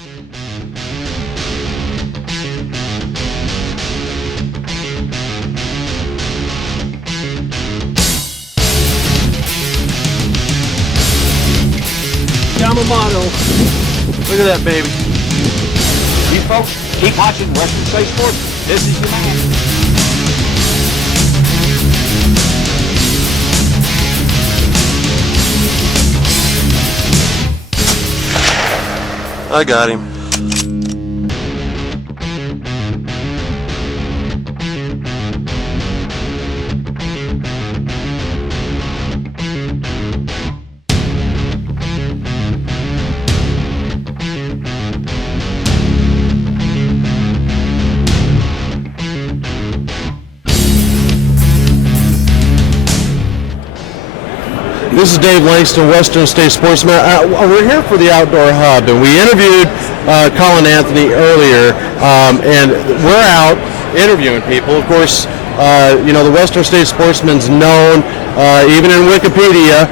Yamamoto. Look at that baby. You folks keep watching Western States Sportsman. This is your man. I got him. This is Dave Langston, Western States Sportsman. We're here for the Outdoor Hub, and we interviewed Colin Anthony earlier, and we're out interviewing people. Of course, the Western States Sportsman's known, even in Wikipedia,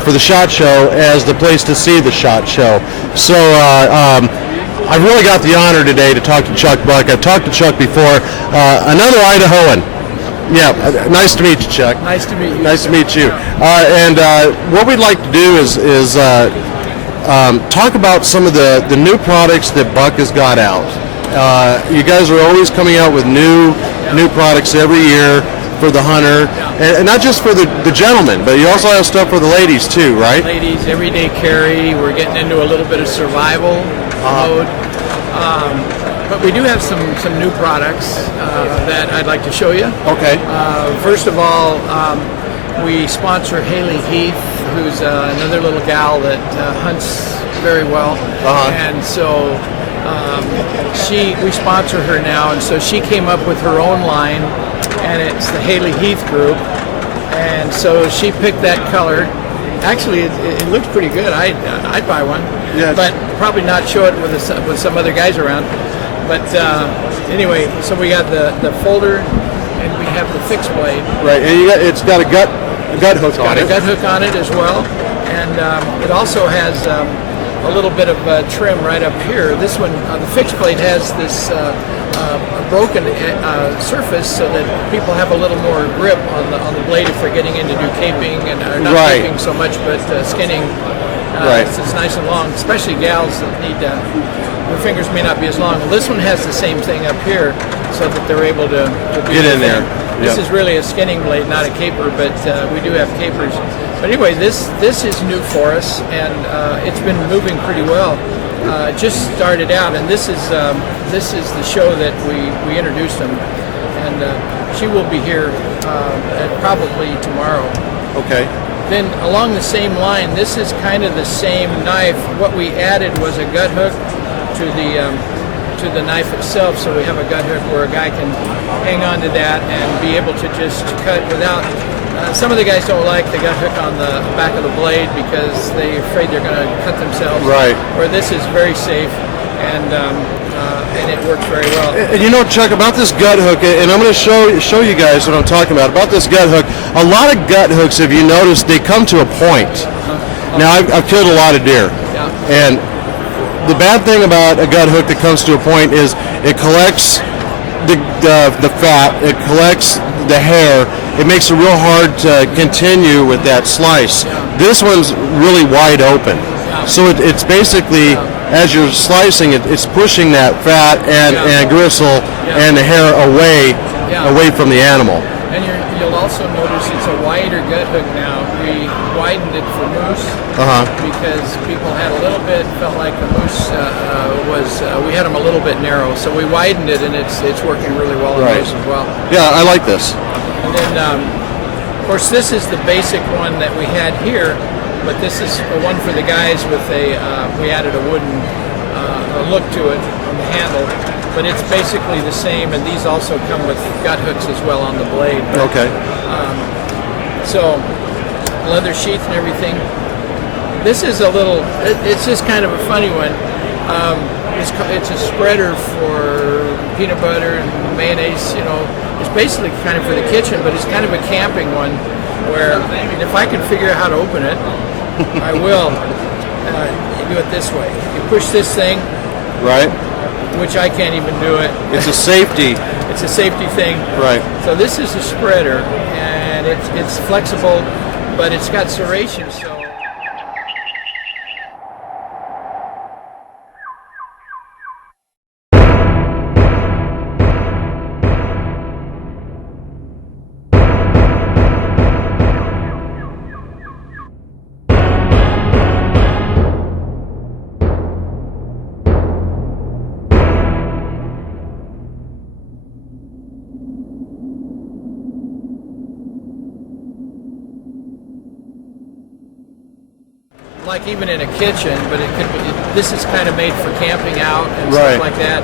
for the SHOT Show as the place to see the SHOT Show. So I've really got the honor today to talk to Chuck Buck. I've talked to Chuck before, another Idahoan. Yeah, nice to meet you, Chuck. Nice to meet you. Nice to meet you. And what we'd like to do is talk about some of the new products that Buck has got out. You guys are always coming out with new products every year for the hunter, and not just for the gentlemen, but you also have stuff for the ladies too, right? Ladies, everyday carry. We're getting into a little bit of survival mode. But we do have some new products that I'd like to show you. Okay. First of all, we sponsor Haley Heath, who's another little gal that hunts very well. And so we sponsor her now, and so she came up with her own line, and it's the Haley Heath Group. And so she picked that color. Actually, it looks pretty good. I'd buy one, but probably not show it with some other guys around. But anyway, so we got the folder, and we have the fixed blade. Right, and it's got a gut hook on it. Got a gut hook on it as well, and it also has a little bit of trim right up here. This one, the fixed blade, has this broken surface so that people have a little more grip on the blade if they're getting in to do caping, and not caping so much, but skinning. It's nice and long, especially gals that need their fingers may not be as long. Well, this one has the same thing up here so that they're able to get in there. This is really a skinning blade, not a caper, but we do have capers. But anyway, this is new for us, and it's been moving pretty well. Just started out, and this is the show that we introduced them, and she will be here probably tomorrow. Okay. Then along the same line, this is kind of the same knife. What we added was a gut hook to the knife itself, so we have a gut hook where a guy can hang on to that and be able to just cut without. Some of the guys don't like the gut hook on the back of the blade because they're afraid they're going to cut themselves. Right. Where this is very safe, and it works very well. And you know, Chuck, about this gut hook, and I'm going to show you guys what I'm talking about this gut hook. A lot of gut hooks, if you notice, they come to a point. Now, I've killed a lot of deer, and the bad thing about a gut hook that comes to a point is it collects the fat, it collects the hair. It makes it real hard to continue with that slice. This one's really wide open, so it's basically, as you're slicing it, it's pushing that fat and gristle and the hair away from the animal. And you'll also notice it's a wider gut hook now. We widened it for moose because people had a little bit, felt like the moose we had them a little bit narrow. So we widened it, and it's working really well on those as well. Yeah, I like this. And then, of course, this is the basic one that we had here, but this is one for the guys with we added a wooden look to it on the handle. But it's basically the same, and these also come with gut hooks as well on the blade. Okay. So, leather sheath and everything. This is it's just kind of a funny one. It's a spreader for peanut butter and mayonnaise, It's basically kind of for the kitchen, but it's kind of a camping one where if I can figure out how to open it, I will. You do it this way. You push this thing, Right. which I can't even do it. It's a safety. It's a safety thing. Right. So this is a spreader, and it's flexible, but it's got serration. So. Like even in a kitchen, but it could be. This is kind of made for camping out and Right. stuff like that,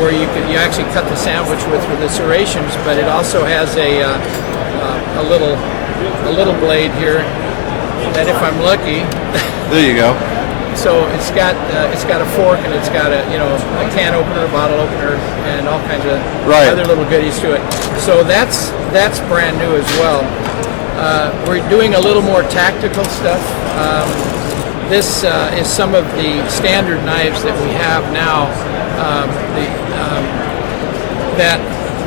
where you actually cut the sandwich with the serrations. But it also has a little blade here that, if I'm lucky, There you go. so it's got a fork, and it's got a can opener, a bottle opener, and all kinds of Right. other little goodies to it. So that's brand new as well. We're doing a little more tactical stuff. This is some of the standard knives that we have now that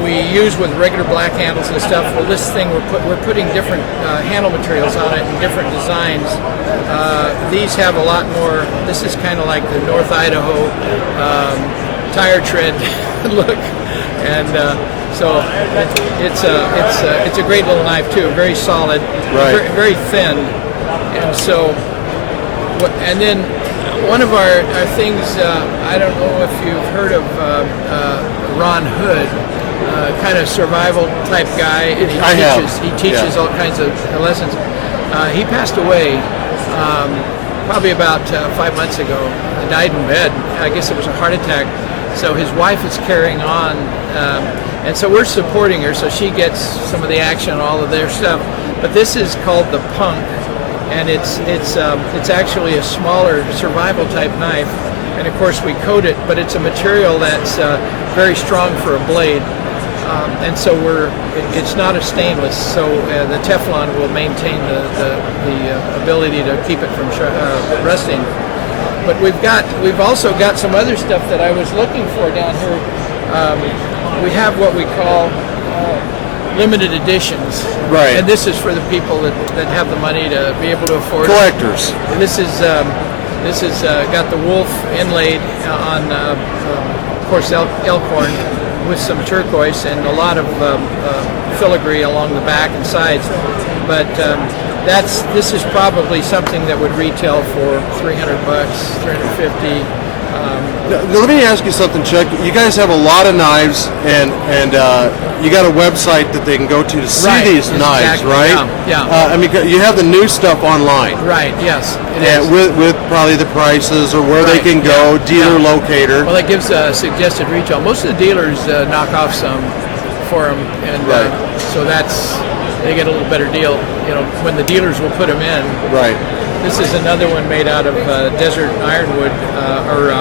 we use with regular black handles and stuff. Well, this thing we're putting different handle materials on it and different designs. These have a lot more. This is kind of like the North Idaho tire tread look, and so it's a great little knife too. Very solid, Right. very thin, and so. And then one of our things, I don't know if you've heard of Ron Hood, kind of survival type guy, and he teaches all kinds of lessons. He passed away probably about 5 months ago. He died in bed. I guess it was a heart attack. So his wife is carrying on, and so we're supporting her, so she gets some of the action and all of their stuff. But this is called the Punk. And it's actually a smaller survival type knife, and of course we coat it, but it's a material that's very strong for a blade, and so it's not a stainless, so the Teflon will maintain the ability to keep it from rusting. But we've also got some other stuff that I was looking for down here. We have what we call limited editions, Right. and this is for the people that have the money to be able to afford Collectors. it. And this is got the wolf inlaid on, of course, elkhorn with some turquoise and a lot of filigree along the back and sides. But this is probably something that would retail for $300, $350. Now, let me ask you something, Chuck. You guys have a lot of knives, and you got a website that they can go to see Right, these knives, exactly, right? yeah. I mean, you have the new stuff online. Right. Yes. It And is. with probably the prices or where they Right, can go, yeah, dealer yeah. locator. Well, that gives suggested retail. Most of the dealers knock off some for them, and Right. so they get a little better deal. When the dealers will put them in. Right. This is another one made out of desert ironwood or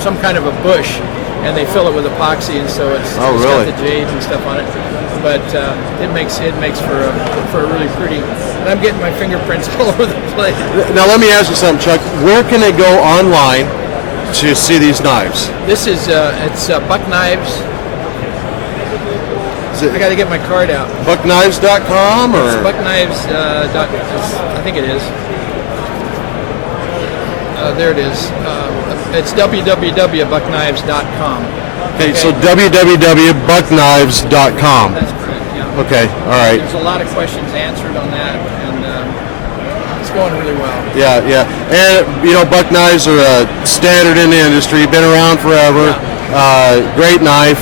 some kind of a bush, and they fill it with epoxy, and so it's really? got the jades and stuff on it. But it makes for a really pretty. And I'm getting my fingerprints all over the place. Now let me ask you something, Chuck. Where can they go online to see these knives? This is it's Buck Knives. Is it I got to get my card out. buckknives.com or? It's Buckknives. I think it is. There it is. It's www.buckknives.com. Okay, so www.buckknives.com. That's correct. Yeah. Okay, all right. There's a lot of questions answered on that, and it's going really well. Yeah. And, Buck knives are standard in the industry, been around forever. Great knife.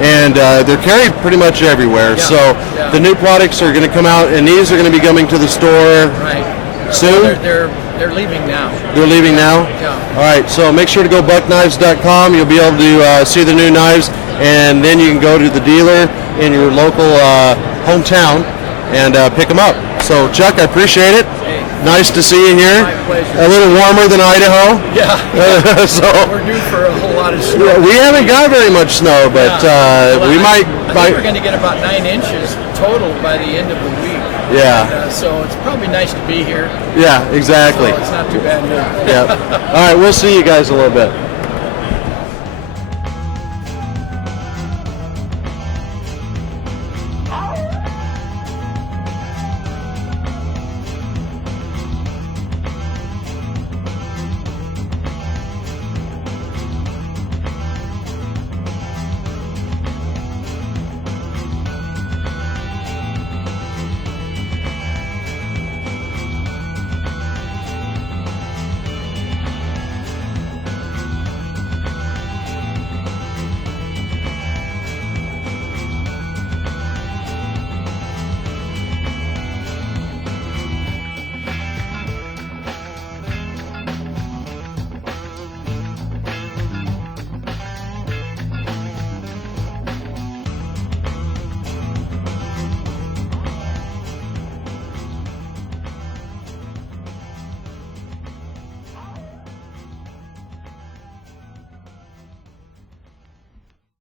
And they're carried pretty much everywhere. Yeah, So yeah. the new products are going to come out, and these are going to be coming to the store Right. soon. They're leaving now. They're leaving now? Yeah. All right, so make sure to go buckknives.com. You'll be able to see the new knives, and then you can go to the dealer in your local hometown and pick them up. So, Chuck, I appreciate it. Hey. Nice to see you here. My pleasure. A little warmer than Idaho. Yeah. So We're due for a whole lot of snow. we haven't got very much snow, but Well, we I might. think we're going to get about 9 inches total by the end of the week. Yeah. And, so it's probably nice to be here. Yeah, exactly. So it's not too bad here. Yeah. All right, we'll see you guys a little bit.